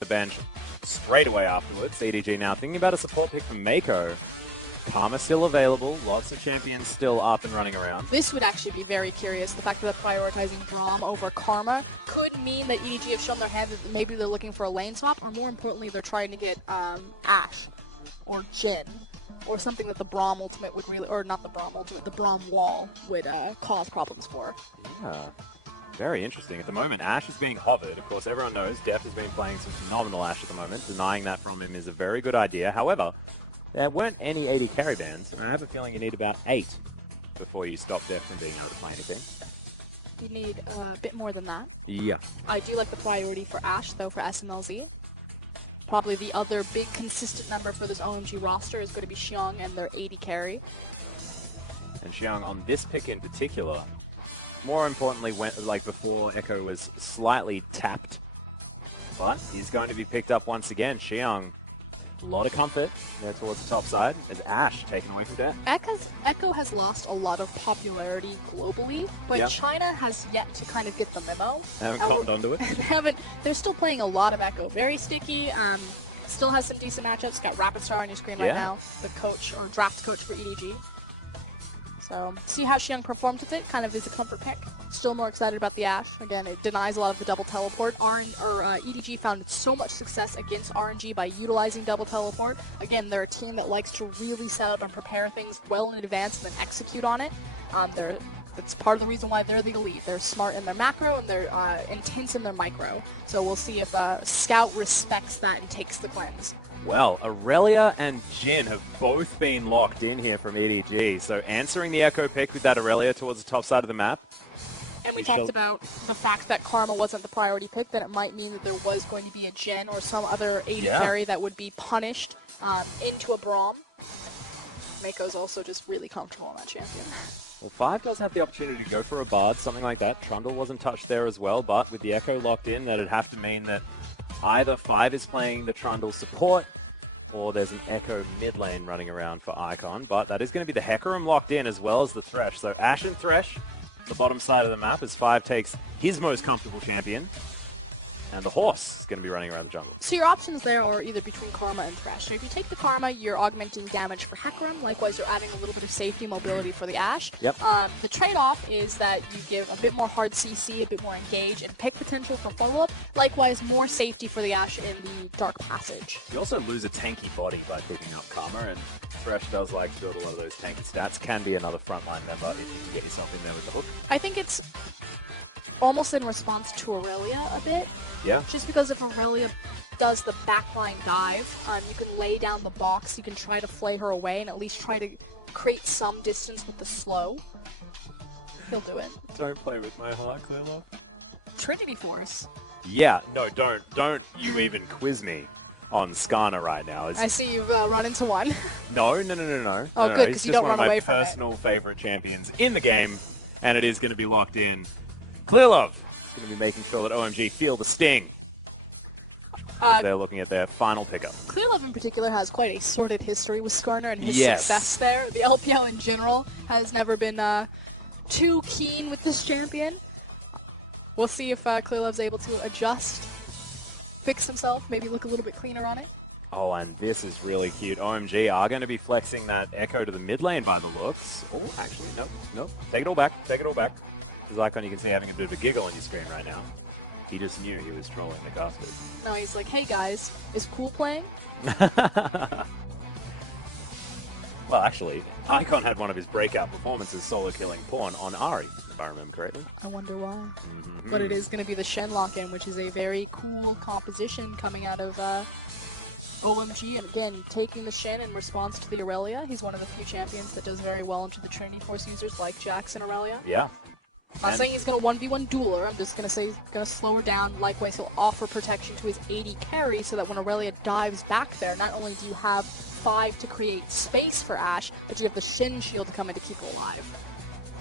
the bench straight away afterwards. EDG now thinking about a support pick from Mako. Karma still available, lots of champions still up and running around. This would actually be very curious. The fact that they're prioritizing Braum over Karma could mean that EDG have shown their hand that maybe they're looking for a lane swap, or more importantly, they're trying to get Ashe or Jhin, or something that the Braum ultimate would really, or not the Braum ultimate, the Braum wall would cause problems for. Yeah, very interesting. At the moment, Ashe is being hovered. Of course, everyone knows Def has been playing some phenomenal Ashe at the moment. Denying that from him is a very good idea. However, there weren't any 80 carry bans, and I have a feeling you need about 8 before you stop Def from being able to play anything. You need a bit more than that. Yeah. I do like the priority for Ashe, though, for SMLZ. Probably the other big consistent number for this OMG roster is going to be Xiong and their 80 carry. And Xiong on this pick in particular, more importantly, went like before Echo was slightly tapped, but he's going to be picked up once again. Xiong, a lot of comfort there towards the top side as Ashe taken away from Def. Echo has lost a lot of popularity globally, but China has yet to kind of get the memo. They haven't cottoned onto it. They're still playing a lot of Echo. Very sticky. Still has some decent matchups. Got Rapid Star on your screen right now, the coach or draft coach for EDG. So see how Xiong performs with it. Kind of is a comfort pick. Still more excited about the Ashe. Again, it denies a lot of the double teleport. EDG found so much success against RNG by utilizing double teleport. Again, they're a team that likes to really set out and prepare things well in advance and then execute on it. That's part of the reason why they're the elite. They're smart in their macro and they're intense in their micro. So we'll see if Scout respects that and takes the cleanse. Well, Aurelia and Jhin have both been locked in here from EDG. So answering the Echo pick with that Aurelia towards the top side of the map. And we talked about the fact that Karma wasn't the priority pick, that it might mean that there was going to be a Jhin or some other 80 carry that would be punished into a Braum. Mako's also just really comfortable on that champion. Well, 5 does have the opportunity to go for a Bard, something like that. Trundle wasn't touched there as well, but with the Echo locked in, that'd have to mean that either 5 is playing the Trundle support, or there's an Echo mid lane running around for Icon, but that is going to be the Hecarim locked in as well as the Thresh. So Ashe and Thresh, the bottom side of the map, as 5 takes his most comfortable champion. And the horse is going to be running around the jungle. So your options there are either between Karma and Thresh. So if you take the Karma, you're augmenting damage for Hecarim. Likewise, you're adding a little bit of safety mobility for the Ashe. Yep. The trade-off is that you give a bit more hard CC, a bit more engage, and pick potential for follow-up. Likewise, more safety for the Ashe in the Dark Passage. You also lose a tanky body by picking up Karma, and Thresh does like to build a lot of those tanky stats. Can be another frontline member if you can get yourself in there with the hook. I think it's almost in response to Aurelia a bit. Yeah. Just because if Aurelia does the backline dive, you can lay down the box, you can try to flay her away, and at least try to create some distance with the slow. He'll do it. Don't play with my heart, Clearlove. Trinity Force. Yeah, no, don't you even quiz me on Skarner right now. I see you've run into one. No. Oh, No, good, because you don't run away from it. He's just one of my personal favorite champions in the game, and it is going to be locked in. Clearlove is going to be making sure that OMG feel the sting. They're looking at their final pickup. Clearlove in particular has quite a sordid history with Skarner and his success there. The LPL in general has never been too keen with this champion. We'll see if Clearlove's able to adjust, fix himself, maybe look a little bit cleaner on it. Oh, and this is really cute. OMG are going to be flexing that Echo to the mid lane by the looks. Oh, actually, no. Take it all back. His Icon, you can see having a bit of a giggle on your screen right now. He just knew he was trolling the casters. No, he's like, hey guys, is Cool playing? Well, actually, Icon had one of his breakout performances solo killing Pawn on Ahri, if I remember correctly. I wonder why. But it is going to be the Shen lock-in, which is a very cool composition coming out of OMG. And again, taking the Shen in response to the Aurelia. He's one of the few champions that does very well into the Trinity Force users like Jax and Aurelia. Yeah. I'm not saying he's going to 1v1 dueler, I'm just going to say he's going to slow her down. Likewise, he'll offer protection to his 80 carry so that when Aurelia dives back there, not only do you have 5 to create space for Ashe, but you have the Shin shield to come in to keep her alive.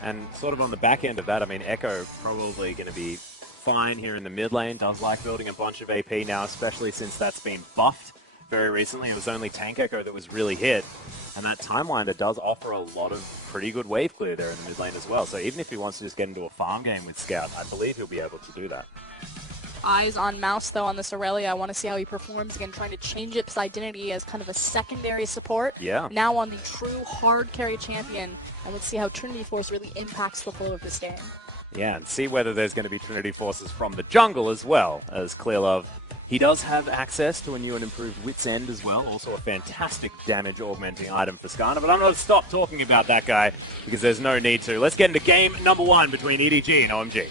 And sort of on the back end of that, I mean, Echo probably going to be fine here in the mid lane. Does like building a bunch of AP now, especially since that's been buffed very recently. It was only Tank Echo that was really hit. And that Timewinder does offer a lot of pretty good wave clear there in the mid lane as well. So even if he wants to just get into a farm game with Scout, I believe he'll be able to do that. Eyes on Mouse, though, on this Aurelia. I want to see how he performs. Again, trying to change its identity as kind of a secondary support. Yeah. Now on the true hard carry champion. And let's see how Trinity Force really impacts the flow of this game. Yeah, and see whether there's going to be Trinity Forces from the jungle as well, as Clearlove. He does have access to a new and improved Wit's End as well, also a fantastic damage augmenting item for Skarner, but I'm going to stop talking about that guy because there's no need to. Let's get into game number 1 between EDG and OMG.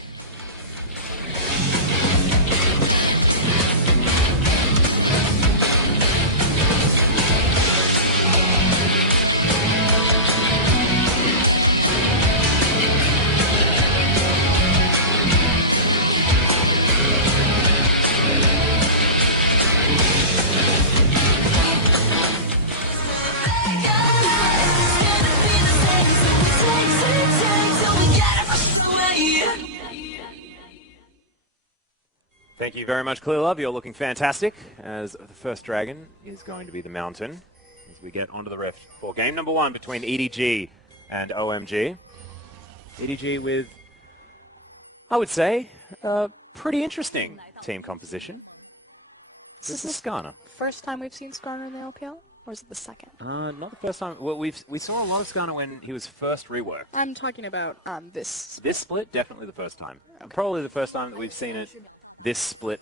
Thank you very much, Clearlove. You're looking fantastic, as the first dragon is going to be the mountain as we get onto the rift for game number 1 between EDG and OMG. EDG with, I would say, a pretty interesting team composition. This is Skarner. First time we've seen Skarner in the LPL? Or is it the second? Not the first time. Well, we saw a lot of Skarner when he was first reworked. I'm talking about this. This split, definitely the first time. Okay. Probably the first time that we've seen it. This split,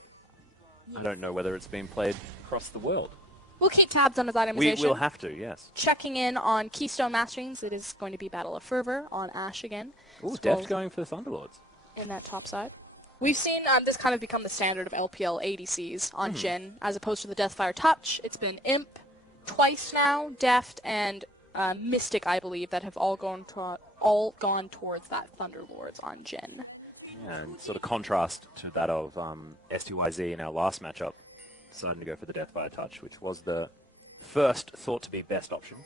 I don't know whether it's been played across the world. We'll keep tabs on his itemization. We will have to, yes. Checking in on Keystone Masterings, it is going to be Battle of Fervor on Ashe again. Ooh, Deft going for the Thunderlords. In that top side. We've seen this kind of become the standard of LPL ADCs on Jhin, as opposed to the Deathfire Touch. It's been Imp twice now, Deft, and Mystic, I believe, that have all gone towards that Thunderlords on Jhin. And sort of contrast to that of STYZ in our last matchup, deciding to go for the Deathfire Touch, which was the first thought to be best option.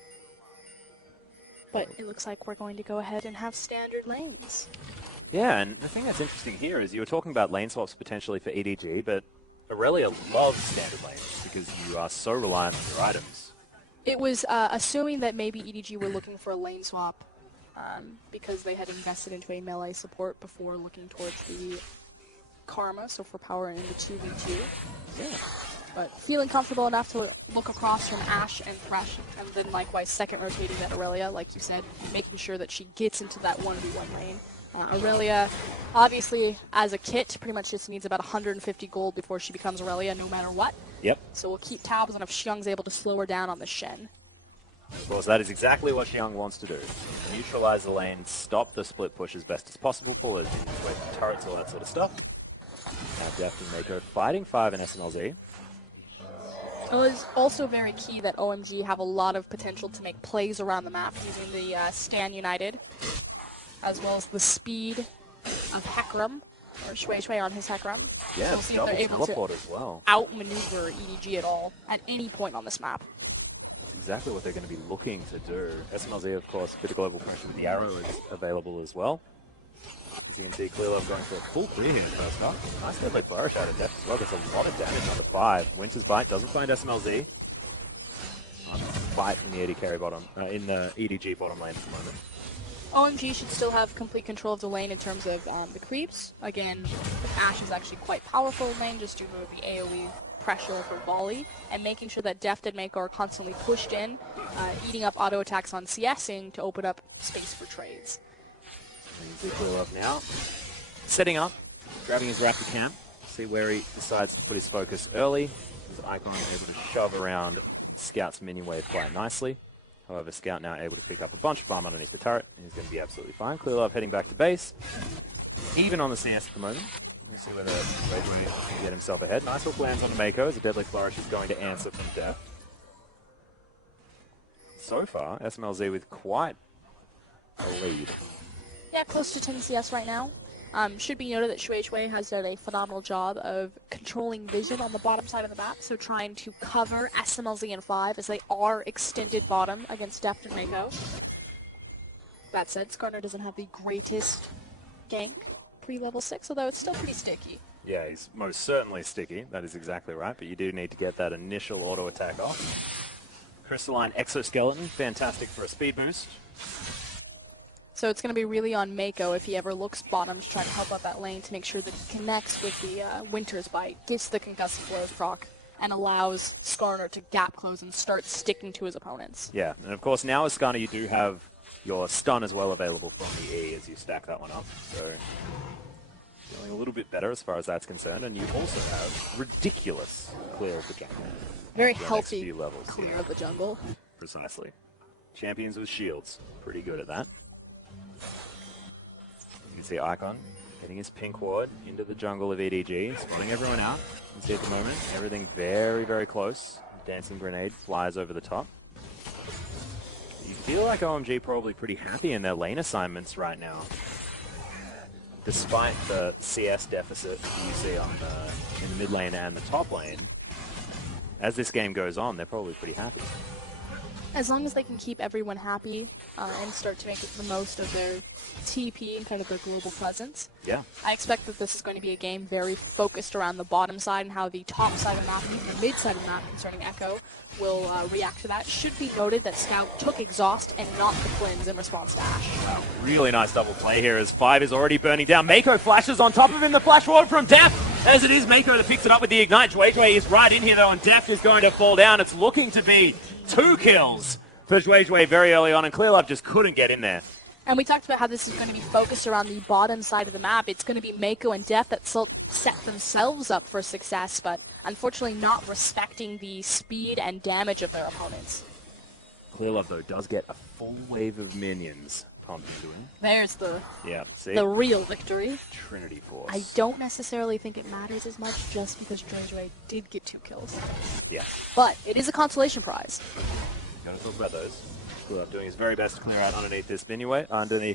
But it looks like we're going to go ahead and have standard lanes. Yeah, and the thing that's interesting here is you were talking about lane swaps potentially for EDG, but Aurelia loves standard lanes because you are so reliant on your items. It was assuming that maybe EDG were looking for a lane swap because they had invested into a melee support before looking towards the Karma, so for power in the 2v2. Yeah. But feeling comfortable enough to look across from Ashe and Thresh, and then likewise second rotating that Aurelia, like you said, making sure that she gets into that 1v1 lane. Aurelia, obviously, as a kit, pretty much just needs about 150 gold before she becomes Aurelia, no matter what. Yep. So we'll keep tabs on if Xiong's able to slow her down on the Shen. Of course, that is exactly what Xiong wants to do. Neutralize the lane, stop the split push as best as possible, pull those minions away from turrets, all that sort of stuff. Now Deft and Mako fighting 5 in SMLZ. It was also very key that OMG have a lot of potential to make plays around the map using the Stan United, as well as the speed of Hecarim, or Shui Shui on his Hecarim. Yeah, so we'll see if they're able teleport to as well. outmaneuver EDG at all, at any point on this map. That's exactly what they're going to be looking to do. SMLZ, of course, a bit of global pressure with the arrow is available as well. As you can see, Clearlove going for a full clear here in the first half. Nice deadly flourish out of Deft as well. Gets a lot of damage on the 5. Winter's Bite doesn't find SMLZ. Fight in the AD carry bottom, in the EDG bottom lane at the moment. OMG should still have complete control of the lane in terms of the creeps. Again, Ashe is actually quite powerful in lane just due to the AoE pressure for volley, and making sure that Deft and Mako are constantly pushed in, eating up auto attacks on CSing to open up space for trades. Clearlove now, setting up, grabbing his raptor camp, see where he decides to put his focus early. His Icon able to shove around Scout's minion wave quite nicely. However, Scout now able to pick up a bunch of farm underneath the turret, and he's going to be absolutely fine. Clearlove heading back to base, even on the CS at the moment. Let's see whether Rayboy can get himself ahead. Nice hook lands on the Mako as a deadly flourish is going to answer from Deft. So far, SMLZ with quite a lead. Yeah, close to 10 CS right now. Should be noted that Shui Shui has done a phenomenal job of controlling vision on the bottom side of the map, so trying to cover SMLZ and 5 as they are extended bottom against Deft and Mako. That said, Skarner doesn't have the greatest gank pre-level 6, although it's still pretty sticky. Yeah, he's most certainly sticky. That is exactly right, but you do need to get that initial auto attack off. Crystalline Exoskeleton, fantastic for a speed boost. So it's going to be really on Mako if he ever looks bottom to try to help out that lane to make sure that he connects with the Winter's Bite, gets the concussive blows proc, and allows Skarner to gap close and start sticking to his opponents. Yeah, and of course now as Skarner you do have your stun as well available from the E as you stack that one up. So feeling a little bit better as far as that's concerned, and you also have ridiculous clear of the jungle. Very For the healthy next few levels. clear of the jungle. Precisely. Champions with shields. Pretty good at that. You can see Icon getting his pink ward into the jungle of EDG, spawning everyone out. You can see at the moment, everything very, very close. Dancing grenade flies over the top. You feel like OMG probably pretty happy in their lane assignments right now. Despite the CS deficit you see on in the mid lane and the top lane, as this game goes on, they're probably pretty happy. As long as they can keep everyone happy and start to make the most of their TP and kind of their global presence. Yeah. I expect that this is going to be a game very focused around the bottom side and how the top side of the map and even the mid side of the map concerning Echo will react to that. Should be noted that Scout took Exhaust and not the Cleanse in response to Ashe. Really nice double play here as 5 is already burning down. Mako flashes on top of him, the flash forward from Def. As it is Mako that picks it up with the Ignite. Juejue is right in here though, and Def is going to fall down. It's looking to be 2 kills for Juejue very early on, and Clearlove just couldn't get in there. And we talked about how this is going to be focused around the bottom side of the map. It's going to be Mako and Def that set themselves up for success, but unfortunately not respecting the speed and damage of their opponents. Clearlove, though, does get a full wave of minions pumped into him. There's the see? the real victory. Trinity Force. I don't necessarily think it matters as much just because Juejue did get 2 kills. Yeah. But it is a consolation prize. Gotta talk about those. Clearlove doing his very best to clear out underneath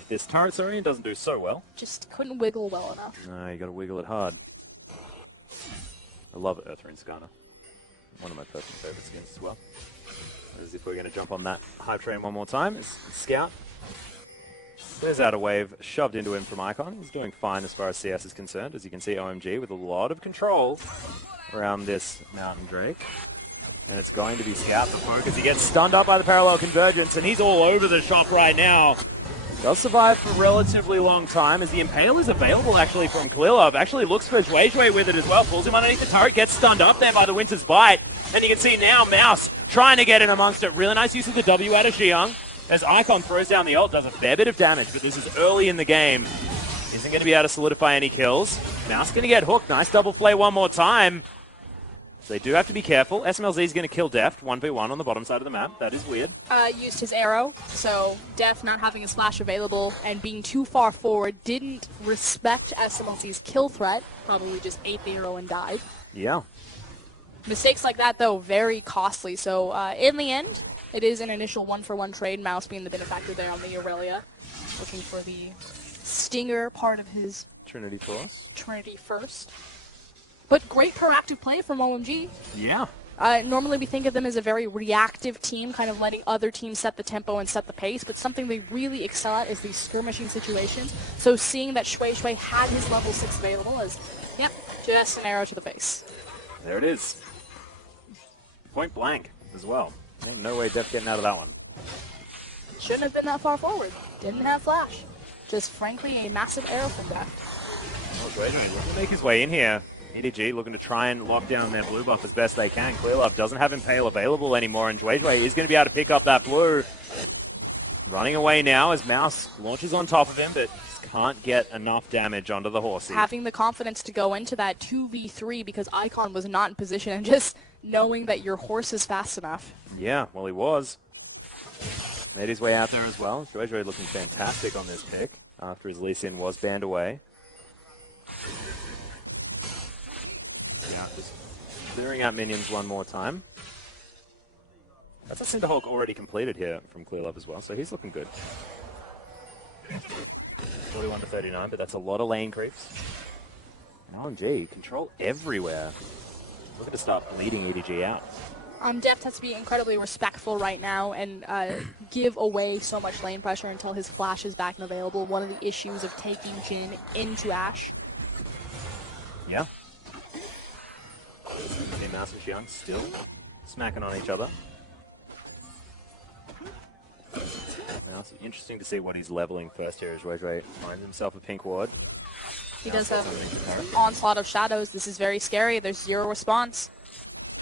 this turret, sorry, and doesn't do so well. Just couldn't wiggle well enough. No, you gotta wiggle it hard. I love Earthring Skarner. One of my personal favorite skins as well. As if we're gonna jump on that hype train one more time. It's Scout. There's out a wave shoved into him from Icon. He's doing fine as far as CS is concerned. As you can see, OMG with a lot of control around this Mountain Drake. And it's going to be Scout for focus. He gets stunned up by the parallel convergence, and he's all over the shop right now. Does survive for a relatively long time, as the Impale is available actually from Clearlove. Actually looks for Juejue with it as well. Pulls him underneath the turret, gets stunned up there by the Winter's Bite. And you can see now Mouse trying to get in amongst it. Really nice use of the W out of Xiang. As Icon throws down the ult, does a fair bit of damage, but this is early in the game. Isn't going to be able to solidify any kills. Mouse going to get hooked. Nice double play one more time. So they do have to be careful. SMLZ is going to kill Deft 1v1 on the bottom side of the map. That is weird. Used his arrow, so Def not having his flash available and being too far forward didn't respect SMLZ's kill threat. Probably just ate the arrow and died. Yeah. Mistakes like that, though, very costly. So in the end, it is an initial 1-for-1 trade. Mouse being the benefactor there on the Aurelia. Looking for the stinger part of his Trinity Force. Trinity first. But great proactive play from OMG. Yeah. Normally we think of them as a very reactive team, kind of letting other teams set the tempo and set the pace, but something they really excel at is these skirmishing situations. So seeing that Juejue had his level 6 available is, yep, just an arrow to the face. There it is. Point blank as well. Ain't no way Def getting out of that one. Shouldn't have been that far forward. Didn't have flash. Just frankly a massive arrow from Def. Oh, Juejue looking to make his way in here. EDG looking to try and lock down their blue buff as best they can. Clearlove doesn't have Impale available anymore, and Juejue is going to be able to pick up that blue. Running away now as Mouse launches on top of him, but just can't get enough damage onto the horsey. Having the confidence to go into that 2v3 because Icon was not in position, and just knowing that your horse is fast enough. Yeah, well he was. Made his way out there as well. Juejue looking fantastic on this pick after his Lee Sin was banned away. Yeah, just clearing out minions one more time. That's a Cinderhulk already completed here from Clearlove as well, so he's looking good. 41 to 39, but that's a lot of lane creeps. And OMG, control everywhere. Looking to start bleeding EDG out. Deft has to be incredibly respectful right now and give away so much lane pressure until his flash is back and available. One of the issues of taking Jhin into Ashe. Yeah. Mouse and Xiang still smacking on each other. Now, it's interesting to see what he's leveling first here as Wei finds himself a pink ward. He does have an onslaught of shadows. This is very scary. There's zero response.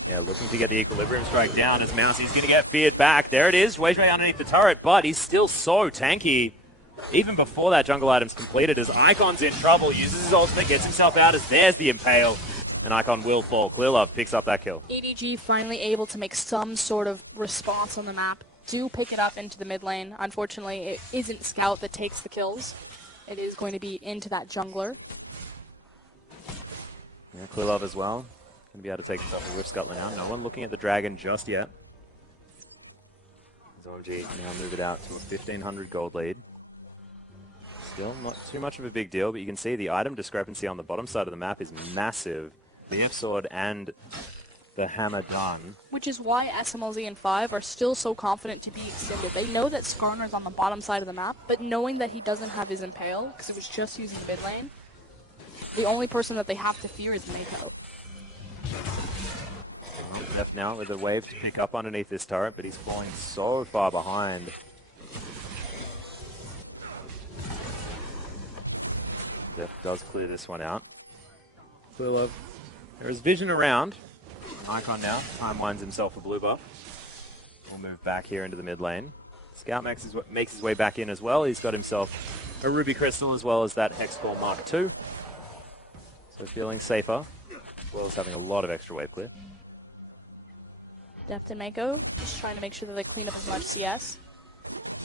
Yeah, looking to get the equilibrium strike down as Mousie's going to get feared back. There it is, Wei underneath the turret, but he's still so tanky. Even before that jungle item's completed, as Icon's in trouble, uses his ultimate, gets himself out as there's the Impale, and Icon will fall. Clearlove picks up that kill. EDG finally able to make some sort of response on the map. Do pick it up into the mid lane. Unfortunately, it isn't Scout that takes the kills. It is going to be into that jungler. Yeah, Clearlove as well. Going to be able to take himself a Rift Scuttler now. No one looking at the Dragon just yet. As OMG now move it out to a 1,500 gold lead. Still not too much of a big deal, but you can see the item discrepancy on the bottom side of the map is massive. The F-Sword and the Hammer done. Which is why SMLZ and 5 are still so confident to be extended. They know that Skarner's on the bottom side of the map, but knowing that he doesn't have his Impale, because it was just using the mid lane, the only person that they have to fear is Mako. Left now with a wave to pick up underneath this turret, but he's falling so far behind. Def does clear this one out. Clearlove. There is vision around. Icon now. Time winds himself a blue buff. We'll move back here into the mid lane. Scout makes his way back in as well. He's got himself a Ruby Crystal as well as that Hexball Mark II. So feeling safer, as well as having a lot of extra wave clear. Deft and Mako just trying to make sure that they clean up as much CS.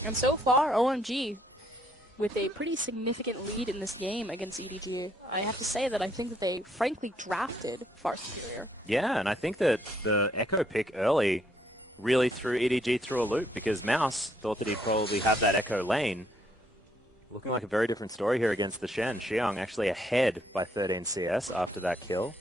And so far, OMG with a pretty significant lead in this game against EDG. I have to say that I think that they frankly drafted far superior. Yeah, and I think that the Echo pick early really threw EDG through a loop because Mouse thought that he'd probably have that Echo lane. Looking like a very different story here against the Shen. Xiang actually ahead by 13 CS after that kill.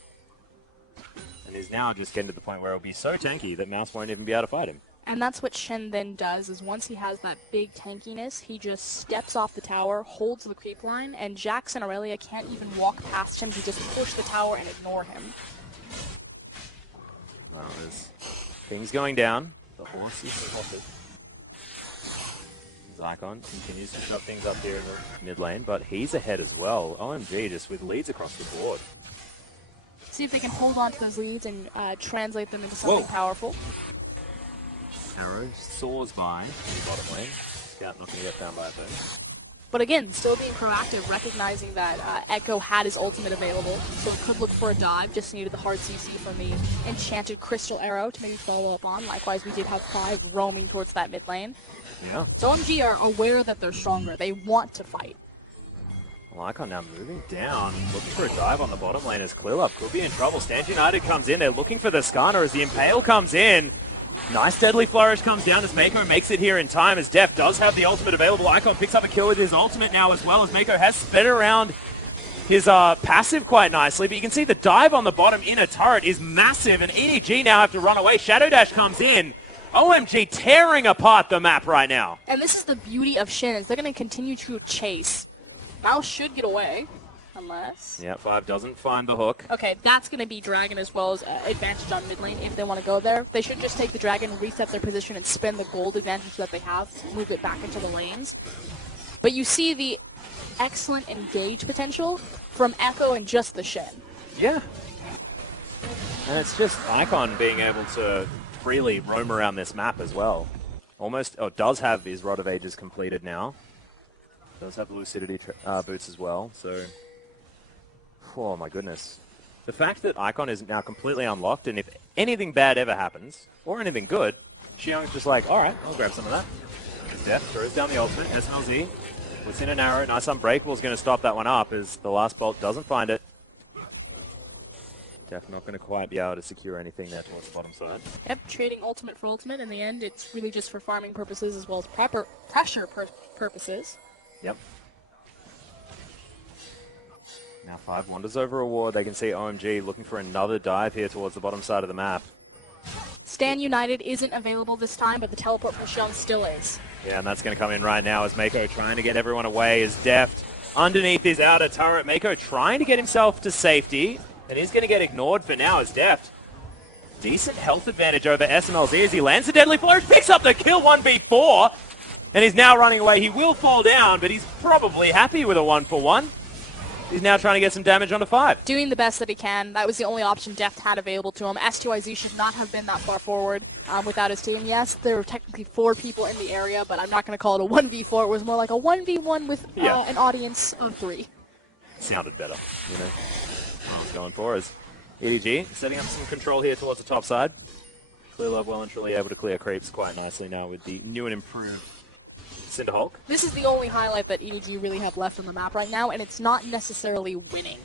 And is now just getting to the point where it'll be so tanky that Mouse won't even be able to fight him. And that's what Shen then does, is once he has that big tankiness, he just steps off the tower, holds the creep line, and Jax and Aurelia can't even walk past him to just push the tower and ignore him. Well, there's things going down. The horse is spotted. Icon continues to shove things up here in the mid lane, but he's ahead as well. OMG just with leads across the board. See if they can hold on to those leads and translate them into something powerful. Arrow soars by the bottom lane. Scout not going to get found by a thing. But again, still being proactive, recognizing that Echo had his ultimate available, so could look for a dive, just needed the hard CC from the enchanted crystal arrow to maybe follow up on. Likewise, we did have 5 roaming towards that mid lane. Yeah. So OMG are aware that they're stronger. They want to fight. Well, Icon now moving down, looking for a dive on the bottom lane as Clearlove could be in trouble. Stand United comes in, they're looking for the Skarner as the Impale comes in. Nice Deadly Flourish comes down as Mako makes it here in time as Def does have the ultimate available. Icon picks up a kill with his ultimate now as well as Mako has sped around his passive quite nicely. But you can see the dive on the bottom inner turret is massive and EDG now have to run away. Shadow Dash comes in. OMG tearing apart the map right now. And this is the beauty of Shen, is they're going to continue to chase. Mouse should get away, unless... Yeah, 5 doesn't find the hook. Okay, that's going to be Dragon as well as advantage on mid lane if they want to go there. They should just take the Dragon, reset their position, and spend the gold advantage that they have, move it back into the lanes. But you see the excellent engage potential from Echo and just the Shen. Yeah. And it's just Icon being able to freely roam around this map as well. Almost, does have his Rod of Ages completed now. Does have the Lucidity boots as well, so... Oh my goodness. The fact that Icon is now completely unlocked, and if anything bad ever happens, or anything good, Xiang's just like, alright, I'll grab some of that. Def throws down the ultimate, SMLZ. Within an arrow, nice Unbreakable is going to stop that one up as the last bolt doesn't find it. Def not going to quite be able to secure anything there towards the bottom side. Yep, trading ultimate for ultimate. In the end, it's really just for farming purposes as well as pressure purposes. Yep. Now 5 wanders over a ward. They can see OMG looking for another dive here towards the bottom side of the map. Stand United isn't available this time, but the teleport from Xiang still is. Yeah, and that's going to come in right now as Mako trying to get everyone away is Deft underneath his outer turret. Mako trying to get himself to safety, and he's going to get ignored for now as Deft. Decent health advantage over SMLZ as he lands the Deadly Flourish, picks up the kill 1v4. And he's now running away. He will fall down, but he's probably happy with a 1-for-1. He's now trying to get some damage onto 5. Doing the best that he can. That was the only option Deft had available to him. S2IZ should not have been that far forward without his team. Yes, there were technically 4 people in the area, but I'm not going to call it a 1v4. It was more like a 1v1 with an audience of 3. Sounded better, you know. What I was going for is EDG setting up some control here towards the top side. Clearlove well and truly able to clear creeps quite nicely now with the new and improved Cinderhulk. This is the only highlight that EDG really have left on the map right now, and it's not necessarily winning.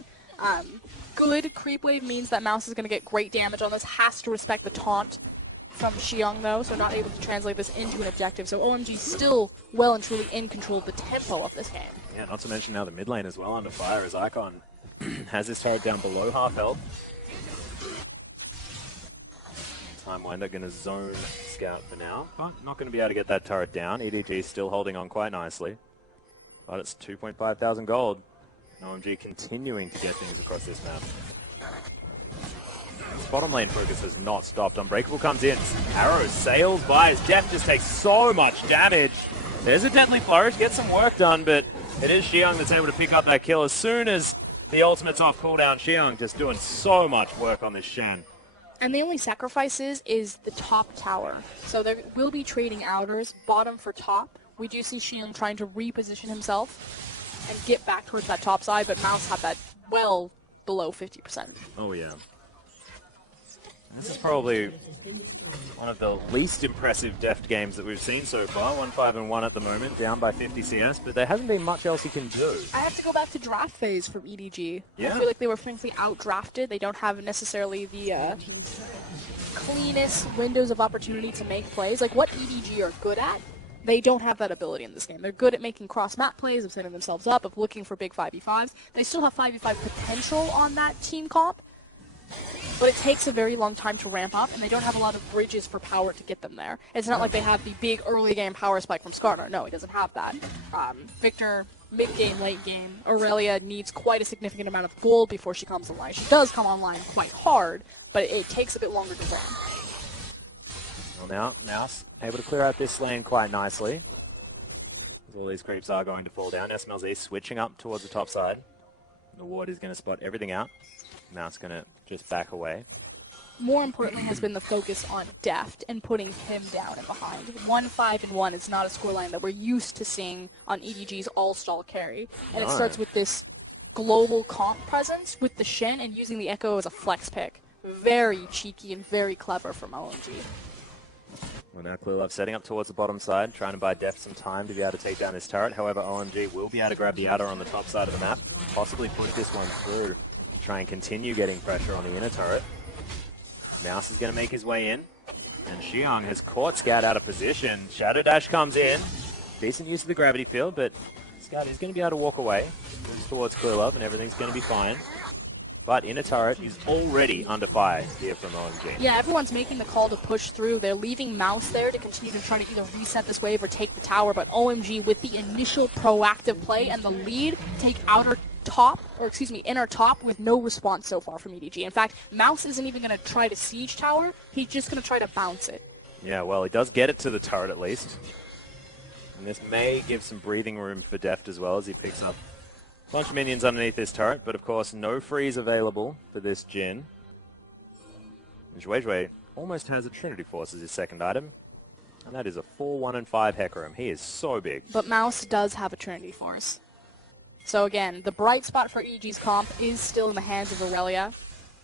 Good creep wave means that Mouse is going to get great damage on this, has to respect the taunt from Xiong though, so not able to translate this into an objective. So OMG still well and truly in control of the tempo of this game. Yeah, not to mention now the mid lane as well under fire as Icon has his turret down below half health. Timewinder going to zone scout for now, but not going to be able to get that turret down. EDG still holding on quite nicely, but it's 2,500 gold. OMG continuing to get things across this map. His bottom lane focus has not stopped. Unbreakable comes in. Arrow sails by as Deft just takes so much damage. There's a Deadly Flourish, gets some work done, but it is Xiong that's able to pick up that kill as soon as the ultimate's off cooldown. Xiong just doing so much work on this Shen. And the only sacrifice is the top tower. So there will be trading outers, bottom for top. We do see Xiong trying to reposition himself and get back towards that top side, but Mouse had that well below 50%. Oh yeah. This is probably one of the least impressive Deft games that we've seen so far. 1-5-1 at the moment, down by 50 CS, but there hasn't been much else he can do. I have to go back to draft phase from EDG. Yeah. I feel like they were frankly out-drafted. They don't have necessarily the cleanest windows of opportunity to make plays. Like what EDG are good at, they don't have that ability in this game. They're good at making cross-map plays, of setting themselves up, of looking for big 5v5s. They still have 5v5 potential on that team comp, but it takes a very long time to ramp up, and they don't have a lot of bridges for power to get them there. It's not like they have the big early game power spike from Skarner. No, he doesn't have that. Victor, mid-game, late game, Aurelia needs quite a significant amount of gold before she comes online. She does come online quite hard, but it takes a bit longer to ramp. Well now, Mouse able to clear out this lane quite nicely. All these creeps are going to fall down. SMLZ switching up towards the top side. The ward is going to spot everything out. Mouse going to just back away. More importantly has been the focus on Deft and putting him down and behind. 1-5-1 is not a scoreline that we're used to seeing on EDG's all-stall carry. And it starts with this global comp presence with the Shen and using the Echo as a flex pick. Very cheeky and very clever from OMG. Well, now Clearlove setting up towards the bottom side, trying to buy Deft some time to be able to take down this turret. However, OMG will be able to grab the outer on the top side of the map, possibly push this one through. Try and continue getting pressure on the inner turret. Mouse is going to make his way in, and Xiong has caught Scout out of position. Shadow Dash comes in. Decent use of the gravity field, but Scout is going to be able to walk away. Moves towards Clearlove, and everything's going to be fine. But inner turret is already under fire here from OMG. Yeah, everyone's making the call to push through. They're leaving Mouse there to continue to try to either reset this wave or take the tower, but OMG with the initial proactive play and the lead take outer top, or excuse me, inner top with no response so far from EDG. In fact, Mouse isn't even going to try to siege tower, he's just going to try to bounce it. Yeah, well, he does get it to the turret at least. And this may give some breathing room for Deft as well as he picks up a bunch of minions underneath this turret, but of course no freeze available for this Jhin. And Zhuizhui almost has a Trinity Force as his second item. And that is a 4-1-5 Hecarim. He is so big. But Mouse does have a Trinity Force. So again, the bright spot for EDG's comp is still in the hands of Aurelia.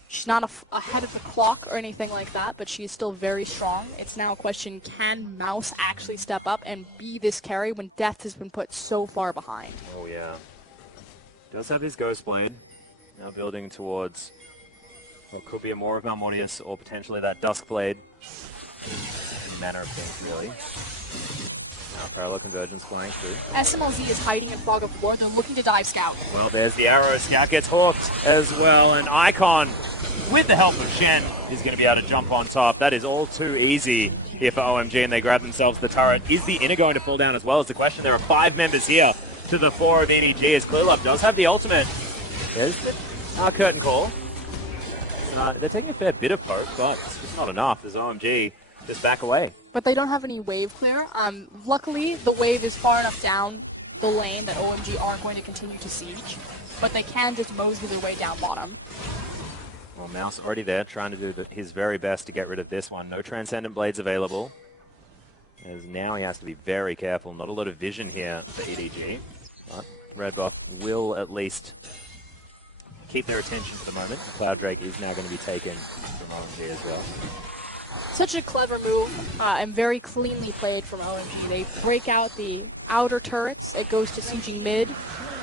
She's not ahead of the clock or anything like that, but she's still very strong. It's now a question, can Mouse actually step up and be this carry when Deft has been put so far behind? Oh yeah. Does have his Ghost Blade. Now building towards what could be a more of Malmortius or potentially that Dusk Blade. Any manner of things, really. Now parallel convergence flying through. SMLZ is hiding in Fog of War. They're looking to dive Scout. Well, there's the arrow. Scout gets hooked as well. And Icon, with the help of Shen, is going to be able to jump on top. That is all too easy here for OMG, and they grab themselves the turret. Is the inner going to fall down as well? Is the question. There are 5 members here to the 4 of EDG as Clearlove does have the ultimate. There's the curtain call. They're taking a fair bit of poke, but it's just not enough as OMG just back away. But they don't have any wave clear. Luckily, the wave is far enough down the lane that OMG aren't going to continue to siege, but they can just mosey their way down bottom. Well, Mouse already there, trying to do his very best to get rid of this one. No Transcendent Blades available. As now he has to be very careful. Not a lot of vision here for EDG. But Red Buff will at least keep their attention for the moment. Cloud Drake is now going to be taken from OMG as well. Such a clever move and very cleanly played from OMG. They break out the outer turrets. It goes to sieging mid.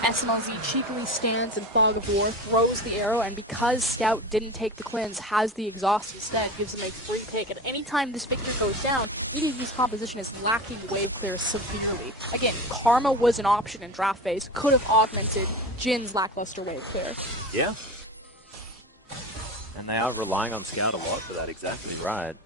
SMLZ cheekily stands in Fog of War, throws the arrow, and because Scout didn't take the cleanse, has the exhaust instead, gives them a free pick. And any time this victor goes down, EDG's composition is lacking wave clear severely. Again, Karma was an option in draft phase, could have augmented Jin's lackluster wave clear. Yeah. And they are relying on Scout a lot for that, exactly right.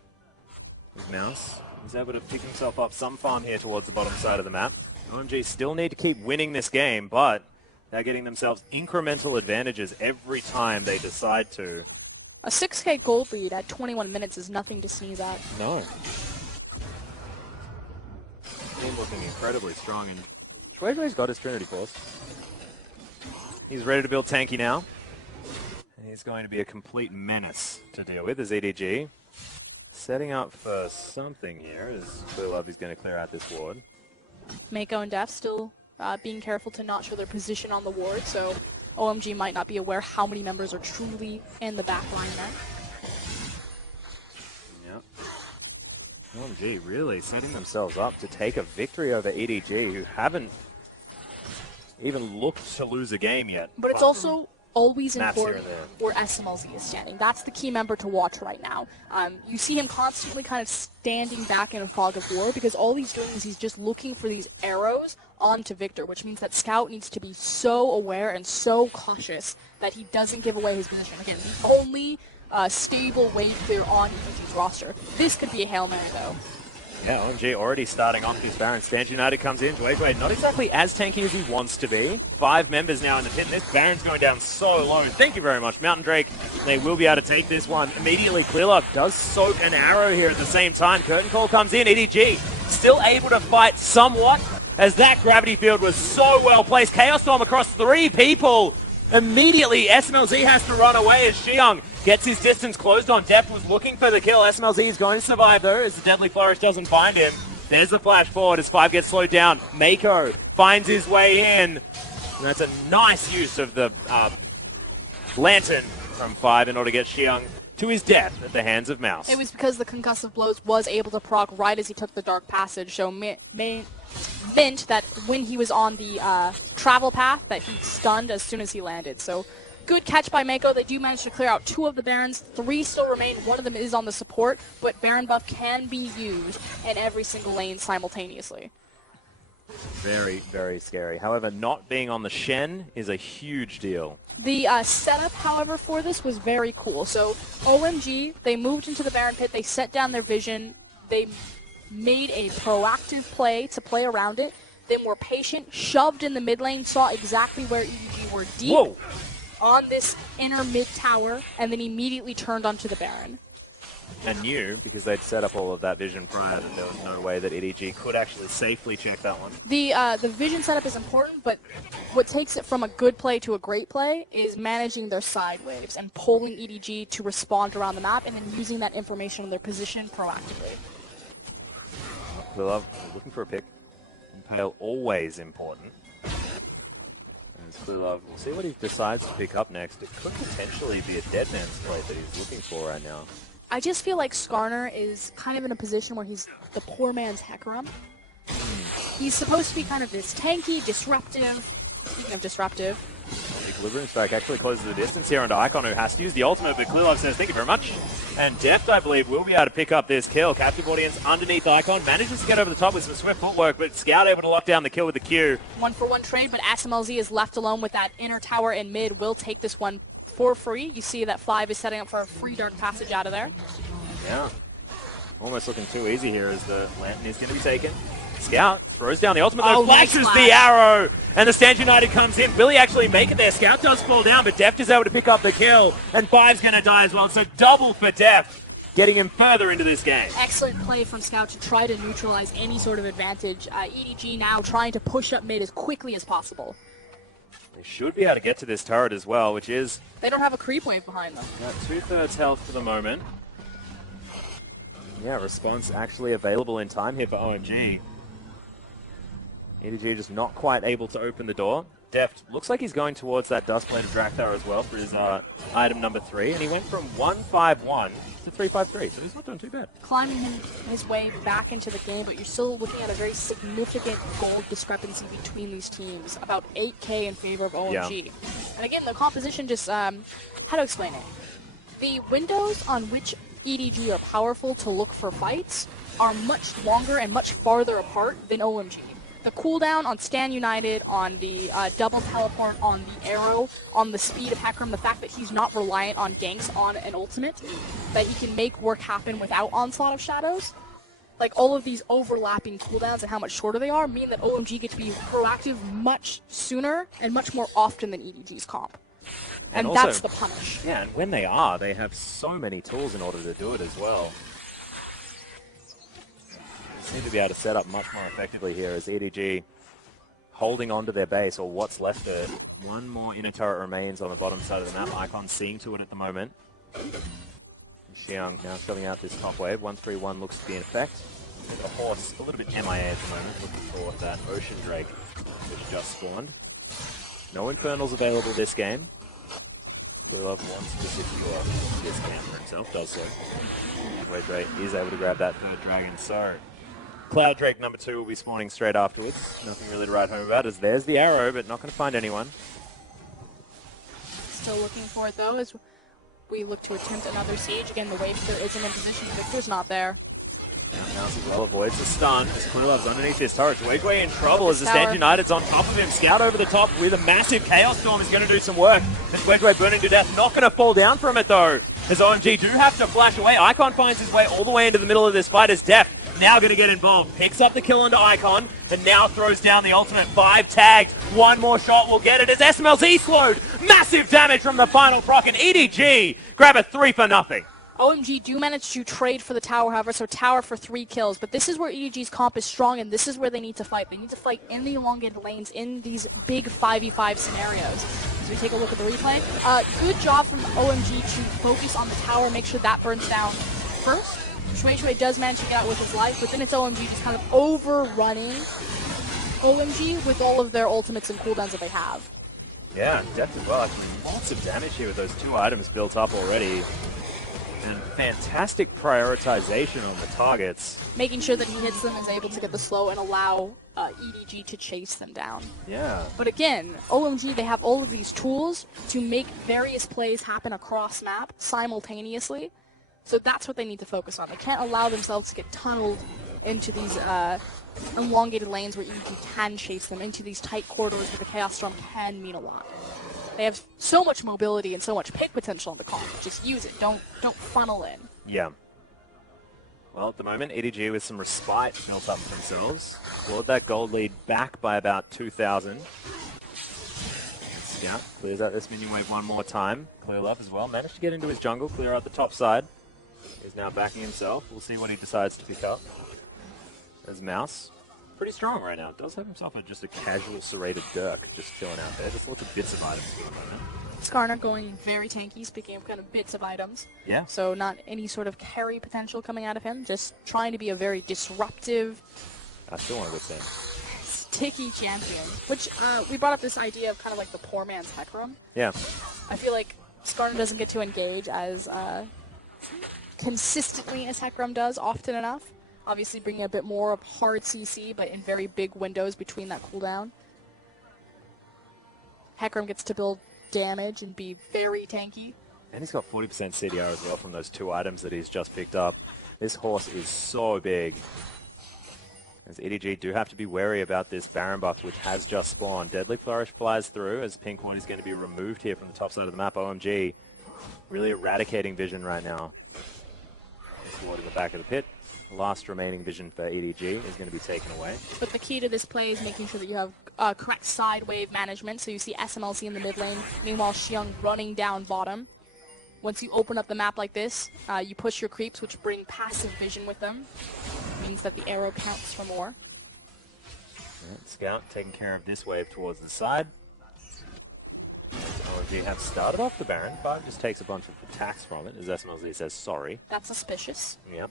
His Mouse is able to pick himself up some farm here towards the bottom side of the map. OMG still need to keep winning this game, but they're getting themselves incremental advantages every time they decide to. A 6k gold lead at 21 minutes is nothing to sneeze at. No. Team looking incredibly strong, and Shueishui's got his Trinity Force. He's ready to build tanky now. And he's going to be a complete menace to deal with as EDG. Setting up for something here as Clearlove is going to clear out this ward. Mako and Def still being careful to not show their position on the ward, so OMG might not be aware how many members are truly in the back line there. Yep. OMG really setting themselves up to take a victory over EDG, who haven't even looked to lose a game yet. But it's also always important where SMLZ is standing. That's the key member to watch right now. You see him constantly kind of standing back in a fog of war because all he's doing is he's just looking for these arrows onto Victor, which means that Scout needs to be so aware and so cautious that he doesn't give away his position. Again, the only stable wave clear on EDG's roster. This could be a Hail Mary, though. Yeah, OMG already starting off this Baron. Stand United comes in. Wait, not exactly as tanky as he wants to be. 5 members now in the pit. This Baron's going down so low. Thank you very much, Mountain Drake. They will be able to take this one. Immediately, Clearlove does soak an arrow here at the same time. Curtain Call comes in. EDG still able to fight somewhat as that gravity field was so well placed. Chaos Storm across 3 people. Immediately, SMLZ has to run away as Xiong gets his distance closed on. Deft was looking for the kill. SMLZ is going to survive, though, as the Deadly Flourish doesn't find him. There's the flash forward as 5 gets slowed down. Mako finds his way in. And that's a nice use of the Lantern from 5 in order to get Xiong to his death at the hands of Mouse. It was because the concussive blows was able to proc right as he took the Dark Passage, so meant that when he was on the travel path that he stunned as soon as he landed. So good catch by Mako. They do manage to clear out 2 of the Barons. 3 still remain. 1 of them is on the support, but Baron buff can be used in every single lane simultaneously. Very, very scary. However, not being on the Shen is a huge deal. The setup, however, for this was very cool. So OMG, they moved into the Baron pit. They set down their vision. They made a proactive play to play around it. Then were patient, shoved in the mid lane, saw exactly where EDG were deep on this inner mid tower, and then immediately turned onto the Baron. And knew, because they'd set up all of that vision prior, that there was no way that EDG could actually safely check that one. The vision setup is important, but what takes it from a good play to a great play is managing their side waves and pulling EDG to respond around the map, and then using that information on their position proactively. Clearlove looking for a pick. Impale always important. And Clearlove, we'll see what he decides to pick up next. It could potentially be a dead man's play that he's looking for right now. I just feel like Skarner is kind of in a position where he's the poor man's Hecarim. He's supposed to be kind of this tanky, disruptive. Speaking of disruptive. Equilibrium Strike actually closes the distance here onto Icon, who has to use the ultimate, but Clearlove says thank you very much. And Deft, I believe, will be able to pick up this kill. Captive Audience underneath Icon, manages to get over the top with some swift footwork, but Scout able to lock down the kill with the Q. 1-for-1 trade, but SMLZ is left alone with that inner tower in mid. Will take this one for free. You see that 5 is setting up for a free Dark Passage out of there. Yeah. Almost looking too easy here as the Lantern is going to be taken. Scout throws down the ultimate, though, flashes the arrow, and the Stand United comes in. Will he actually make it there? Scout does fall down, but Deft is able to pick up the kill, and 5's going to die as well, so double for Deft. getting him further into this game. Excellent play from Scout to try to neutralize any sort of advantage. EDG now trying to push up mid as quickly as possible. They should be able to get to this turret as well, which is... They don't have a creep wave behind them. Got 2/3 health for the moment. Yeah, response actually available in time here for OMG. EDG just not quite able to open the door. Deft looks like he's going towards that Dustblade of Drakthar as well for his item number 3, and he went from 1-5-1 to 3-5-3, so he's not doing too bad. Climbing his way back into the game, but you're still looking at a very significant gold discrepancy between these teams, about 8k in favor of OMG. Yeah. And again, the composition just, how to explain it? The windows on which EDG are powerful to look for fights are much longer and much farther apart than OMG. The cooldown on Stand United, on the double teleport, on the arrow, on the speed of Hecarim, the fact that he's not reliant on ganks on an ultimate, that he can make work happen without Onslaught of Shadows. Like, all of these overlapping cooldowns and how much shorter they are mean that OMG get to be proactive much sooner and much more often than EDG's comp. And also, that's the punish. Yeah, and when they are, they have so many tools in order to do it as well. Seem to be able to set up much more effectively here as EDG holding on to their base, or what's left of it. One more inner turret remains on the bottom side of the map. Icon seeing to it at the moment. Xiang now shoving out this top wave. 1-3-1 looks to be in effect. The horse a little bit MIA at the moment, looking for that Ocean Drake which just spawned. No Infernals available this game. Love wants to secure this game for himself, does so. Wade Drake is able to grab that third dragon, so Cloud Drake number 2 will be spawning straight afterwards. Nothing really to write home about, as there's the arrow, but not going to find anyone. Still looking for it, though, as we look to attempt another siege. Again, the wave there isn't in position. Victor's not there. Now as well avoids the stun, as Clearlove's underneath his turret. Wigway in trouble as the Stand United's on top of him. Scout over the top with a massive Chaos Storm is going to do some work. As Wigway burning to death, not going to fall down from it though. As OMG do have to flash away. Icon finds his way all the way into the middle of this fight as Deft now going to get involved. Picks up the kill onto Icon and now throws down the ultimate. 5 tags. One more shot will get it as SMLZ slowed. Massive damage from the final proc, and EDG grab a 3 for nothing. OMG do manage to trade for the tower, however, so tower for 3 kills. But this is where EDG's comp is strong, and this is where they need to fight. They need to fight in the elongated lanes in these big 5v5 scenarios. As we take a look at the replay, good job from OMG to focus on the tower, make sure that burns down first. Shui does manage to get out with his life, but then it's OMG just kind of overrunning OMG with all of their ultimates and cooldowns that they have. Yeah, Deft as well. Actually, lots of damage here with those 2 items built up already. And fantastic prioritization on the targets. Making sure that he hits them, is able to get the slow and allow EDG to chase them down. Yeah. But again, OMG, they have all of these tools to make various plays happen across map simultaneously. So that's what they need to focus on. They can't allow themselves to get tunneled into these elongated lanes where EDG can chase them, into these tight corridors where the Chaos Storm can mean a lot. They have so much mobility and so much pick potential on the comp. Just use it. Don't funnel in. Yeah. Well, at the moment, EDG with some respite built up for themselves. Clawed that gold lead back by about 2,000. Scout clears out this minion wave one more time. Clearlove as well. Managed to get into his jungle, clear out the top side. He's now backing himself. We'll see what he decides to pick up. There's Mouse. Pretty strong right now. Does have himself just a casual serrated Dirk just chilling out there. Just lots of bits of items going on there. Skarner going very tanky, speaking of kind of bits of items. Yeah. So not any sort of carry potential coming out of him, just trying to be a very disruptive, I still want a good thing. Sticky champion. Which, we brought up this idea of kind of like the poor man's Hecarim. Yeah. I feel like Skarner doesn't get to engage as consistently as Hecarim does often enough. Obviously bringing a bit more of hard CC, but in very big windows between that cooldown. Hecarim gets to build damage and be very tanky. And he's got 40% CDR as well from those 2 items that he's just picked up. This horse is so big. As EDG do have to be wary about this Baron buff, which has just spawned. Deadly Flourish flies through as Pinkward is going to be removed here from the top side of the map. OMG really eradicating vision right now. Sword in the back of the pit. Last remaining vision for EDG is going to be taken away. But the key to this play is making sure that you have correct side wave management. So you see SMLC in the mid lane, meanwhile Xiang running down bottom. Once you open up the map like this, you push your creeps, which bring passive vision with them. It means that the arrow counts for more. Scout taking care of this wave towards the side. OMG have started off the Baron. 5 just takes a bunch of attacks from it, as SMLZ says sorry. That's suspicious. Yep.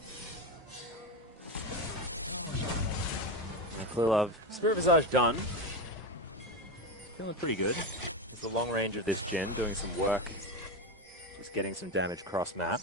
Clear Love, Spirit Visage done. Feeling pretty good. It's the long range of this gen, doing some work. Just getting some damage cross map.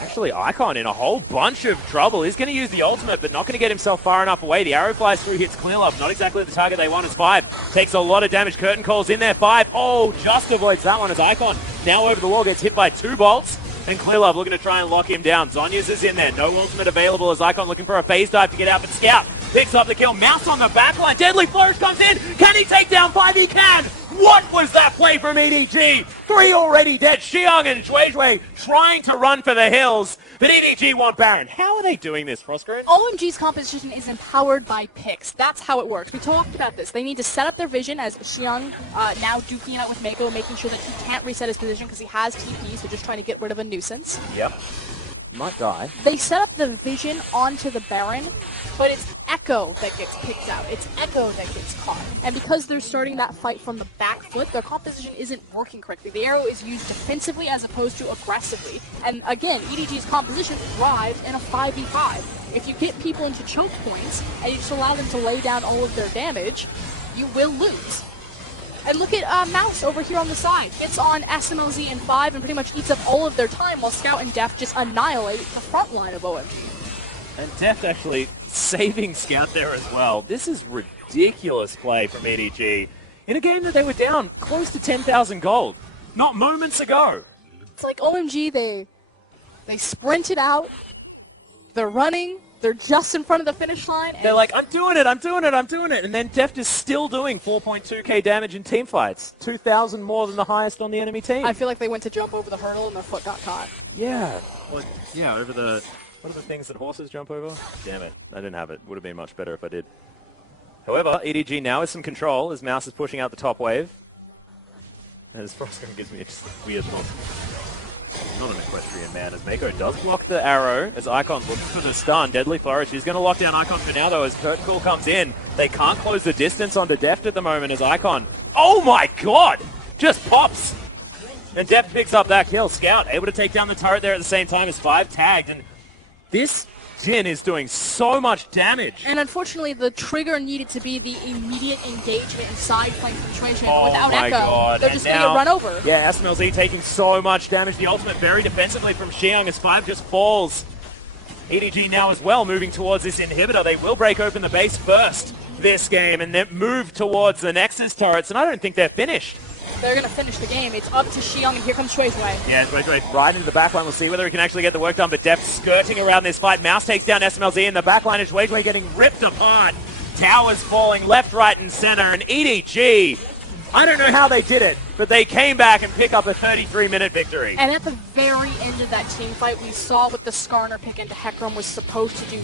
Actually, Icon in a whole bunch of trouble. He's going to use the ultimate, but not going to get himself far enough away. The arrow flies through, hits Clear Love. Not exactly the target they want as 5. Takes a lot of damage. Curtain calls in there. 5. Oh, just avoids that one as Icon now over the wall gets hit by 2 bolts. And Clear Love looking to try and lock him down. Zhonya's is in there. No ultimate available as Icon looking for a phase dive to get out, but Scout picks up the kill. Mouse on the backline. Deadly Flourish comes in. Can he take down 5? He can! What was that play from EDG? 3 already dead. Xiang and Zhuizhui trying to run for the hills, but EDG want Baron. How are they doing this, Frostgreen? OMG's composition is empowered by picks. That's how it works. We talked about this. They need to set up their vision as Xiang now duking it out with Mako, making sure that he can't reset his position because he has TP, so just trying to get rid of a nuisance. Yep. Might die. They set up the vision onto the Baron, but it's Echo that gets picked out. It's Echo that gets caught. And because they're starting that fight from the back foot, their composition isn't working correctly. The arrow is used defensively as opposed to aggressively. And again, EDG's composition thrives in a 5v5. If you get people into choke points, and you just allow them to lay down all of their damage, you will lose. And look at Mouse over here on the side. Gets on SMLZ and 5 and pretty much eats up all of their time while Scout and Deft just annihilate the front line of OMG. And Deft actually saving Scout there as well. This is ridiculous play from EDG in a game that they were down close to 10,000 gold not moments ago. It's like OMG, they sprinted out, they're running, they're just in front of the finish line. And they're like, I'm doing it, I'm doing it, I'm doing it. And then Deft is still doing 4.2k damage in team fights. 2,000 more than the highest on the enemy team. I feel like they went to jump over the hurdle and their foot got caught. Yeah. Well, yeah, over the... What are the things that horses jump over? Damn it. I didn't have it. Would have been much better if I did. However, EDG now has some control as Mouse is pushing out the top wave. As Frostgreen gives me just a weird look. Not an equestrian man, as Mako does block the arrow as Icon looks for the stun. Deadly Flourish is going to lock down Icon for now, though, as Curtain Call comes in. They can't close the distance onto Deft at the moment as Icon... Oh my god! Just pops! And Deft picks up that kill. Scout able to take down the turret there at the same time as 5 tagged. And this Jin is doing so much damage. And unfortunately, the trigger needed to be the immediate engagement and side flank from Shuizhui. Oh Without my Echo, god. they're just going to run over. Yeah, SMLZ taking so much damage. The ultimate very defensively from Xiang as 5 just falls. EDG now as well moving towards this inhibitor. They will break open the base first this game and then move towards the Nexus turrets. And I don't think they're finished. They're going to finish the game. It's up to Xiang, and here comes Shuizhui. Yeah, Shuizhui right into the backline. We'll see whether he can actually get the work done, but Deft skirting around this fight. Mouse takes down SMLZ in the backline, and Shuizhui getting ripped apart. Towers falling left, right, and center, and EDG, I don't know how they did it, but they came back and pick up a 33-minute victory. And at the very end of that team fight, we saw what the Skarner pick into Hecarim was supposed to do.